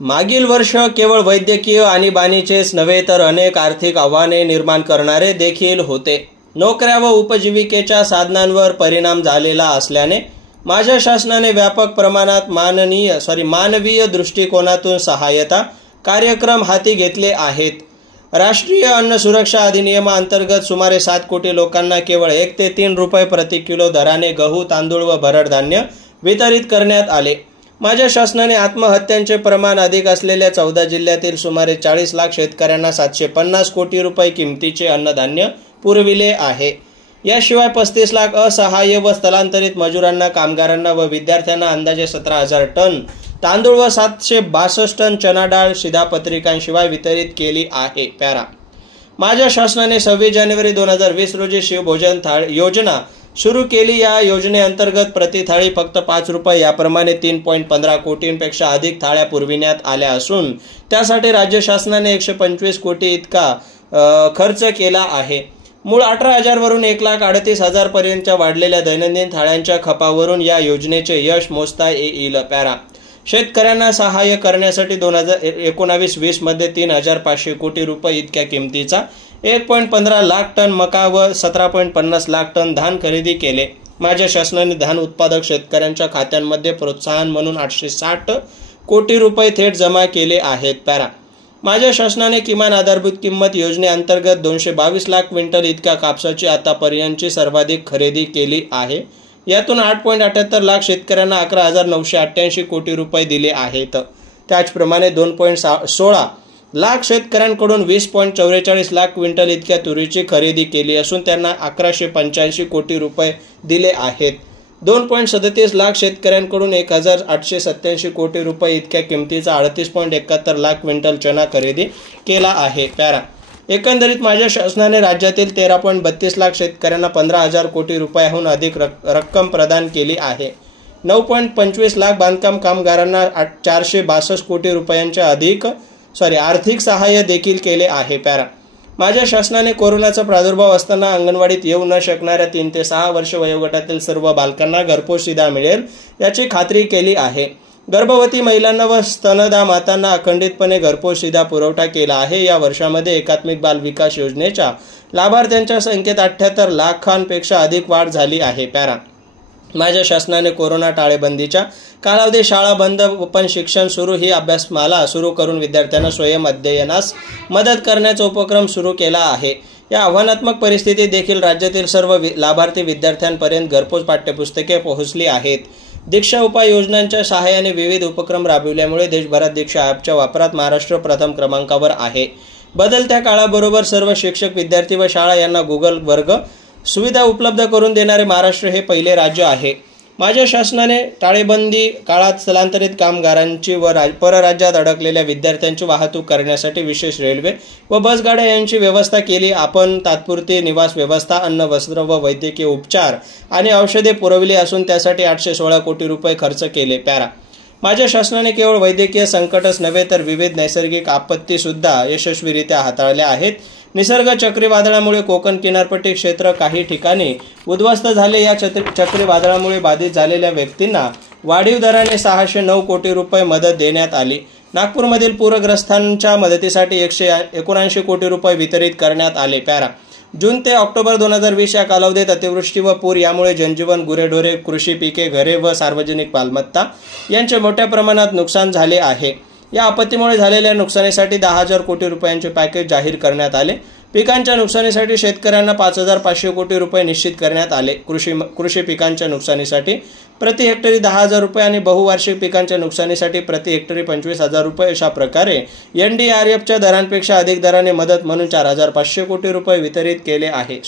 मागील वर्ष केवळ वैद्यकीय आणीबाणीचेच नव्हे तर अनेक आर्थिक आव्हाने निर्माण करणारे देखील होते. नोकऱ्या व उपजीविकेच्या साधनांवर परिणाम झालेला असल्याने माझ्या शासनाने व्यापक प्रमाणात मानवीय दृष्टिकोनातून सहाय्यता कार्यक्रम हाती घेतले आहेत. राष्ट्रीय अन्न सुरक्षा अधिनियमाअंतर्गत सुमारे 7 कोटी लोकांना केवळ 1 ते 3 रुपये प्रति किलो दराने गहू, तांदूळ व भरड धान्य वितरित करण्यात आले. माझ्या शासनाने आत्महत्यांचे प्रमाण अधिक असलेल्या 14 जिल्ह्यातील सुमारे 40 लाख शेतकऱ्यांना 750 कोटी रुपये किमतीचे अन्नधान्य पुरविले आहे. याशिवाय 35 लाख असहाय्य व स्थलांतरित मजुरांना, कामगारांना व विद्यार्थ्यांना अंदाजे 17,000 टन तांदूळ व 762 टन चना डाळ शिधापत्रिकांशिवाय वितरित केली आहे. पॅरा. माझ्या शासनाने 26 जानेवारी 2020 रोजी शिवभोजन योजना सुरू केली. या योजनेअंतर्गत प्रति थाळी फक्त 5 रुपये याप्रमाणे 3.15 कोटींपेक्षा अधिक थाळ्या पुरविण्यात आल्या असून त्यासाठी राज्य शासनाने 125 कोटी इतका खर्च केला आहे. मूळ 18,000 वरून 1,38,000 पर्यंतच्या वाढलेल्या दैनंदिन थाळ्यांच्या खपावरून या योजनेचे यश मोजता येईल. पॅरा. शेतकऱ्यांना सहाय्य करण्यासाठी 2019-20 मध्ये 3,500 कोटी रुपये इतक्या किमतीचा 1.15 लाख टन मका व 17.50 लाख टन धान खरेदी केले. माझ्या शासनाने धान उत्पादक शेतकऱ्यांच्या खात्यांमध्ये प्रोत्साहन म्हणून 860 कोटी रुपये थेट जमा केले आहेत. पॅरा. माझ्या शासनाने किमान आधारभूत किंमत योजनेअंतर्गत 222 लाख क्विंटल इतक्या कापसाची आतापर्यंतची सर्वाधिक खरेदी केली आहे. यातून 8.78 लाख शेतकऱ्यांना 11,988 कोटी रुपये दिले आहेत. त्याचप्रमाणे 2.16 लाख शेतकऱ्यांकडून 20.44 लाख क्विंटल इतक्या तुरीची खरेदी केली असून त्यांना 1,185 कोटी रुपये दिले आहेत. 2.37 लाख शेतकऱ्यांकडून 1,887 कोटी रुपये इतक्या किमतीचा 38.71 लाख क्विंटल चना खरेदी केला आहे. पॅरा. एकंदरीत माझ्या शासनाने राज्यातील 13.32 लाख शेतकऱ्यांना 15,000 कोटी रुपयाहून अधिक रक्कम प्रदान केली आहे. 9.25 लाख बांधकाम कामगारांना 462 कोटी रुपयांचे आर्थिक सहाय्य देखील केले आहे. पॅरा. माझ्या शासनाने कोरोनाचा प्रादुर्भाव असताना अंगणवाडीत येऊ न शकणाऱ्या 3 ते 6 वर्ष वयोगटातील सर्व बालकांना घरपोच शिधा मिळेल याची खात्री केली आहे. गर्भवती महिलांना व स्तनदा मातांना अखंडितपणे घरपोच शिधा पुरवठा केला आहे. या वर्षामध्ये एकात्मिक बाल विकास योजनेच्या लाभार्थ्यांच्या संख्येत 78 लाखांपेक्षा अधिक वाढ झाली आहे. पॅरा. माझ्या शासनाने कोरोना टाळेबंदीच्या कालावधी शाळा बंद पण शिक्षण सुरू ही अभ्यासमाला सुरू करून विद्यार्थ्यांना स्वयं अध्ययनास मदत करण्याचा उपक्रम सुरू केला आहे. या आव्हानात्मक परिस्थितीत देखील राज्यातील सर्व लाभार्थी विद्यार्थ्यांपर्यंत घरपोच पाठ्यपुस्तके पोहोचली आहेत. दीक्षा उपाय योजनांच्या सहाय्याने विविध उपक्रम राबविल्यामुळे देशभरात दीक्षा ॲपच्या वापरात महाराष्ट्र प्रथम क्रमांकावर आहे. बदलत्या काळाबरोबर सर्व शिक्षक, विद्यार्थी व शाळा यांना गुगल वर्ग सुविधा उपलब्ध करून देणारे महाराष्ट्र हे पहिले राज्य आहे. माझ्या शासनाने टाळेबंदी काळात स्थलांतरित कामगारांची व परराज्यात अडकलेल्या विद्यार्थ्यांची वाहतूक करण्यासाठी विशेष रेल्वे व बसगाड्या यांची व्यवस्था केली. आपण तात्पुरती निवास व्यवस्था, अन्न, वस्त्र व वैद्यकीय उपचार आणि औषधे पुरविली असून त्यासाठी 816 कोटी रुपये खर्च केले. पॅरा. माझ्या शासनाने केवळ वैद्यकीय संकटच नव्हे तर विविध नैसर्गिक आपत्ती सुद्धा यशस्वीरित्या हाताळल्या आहेत. निसर्ग चक्रीवादळामुळे कोकण किनारपट्टी क्षेत्र काही ठिकाणी उद्ध्वस्त झाले. या चक्रीवादळामुळे बाधित झालेल्या व्यक्तींना वाढीव दराने 609 कोटी रुपये मदत देण्यात आली. नागपूरमधील पूरग्रस्तांच्या मदतीसाठी 179 कोटी रुपये वितरित करण्यात आले. पॅरा. जून ते ऑक्टोबर 2020 या कालावधीत अतिवृष्टी व पूर यामुळे जनजीवन, गुरेढोरे, कृषी पिके, घरे व सार्वजनिक मालमत्ता यांचे मोठ्या प्रमाणात नुकसान झाले आहे. या आपत्तीमुळे झालेल्या नुकसानीसाठी 10,000 कोटी रुपयांचे पॅकेज जाहीर करण्यात आले. पिकांच्या नुकसानीसाठी शेतकऱ्यांना 5,500 कोटी रुपये निश्चित करण्यात आले. कृषी पिकांच्या नुकसानीसाठी प्रति हेक्टरी 10,000 रुपये आणि बहुवार्षिक पिकांच्या नुकसानीसाठी प्रति हेक्टरी 25,000 रुपये अशा प्रकारे NDRFच्या दरांपेक्षा अधिक दराने मदत म्हणून 4,500 कोटी रुपये वितरित केले आहे.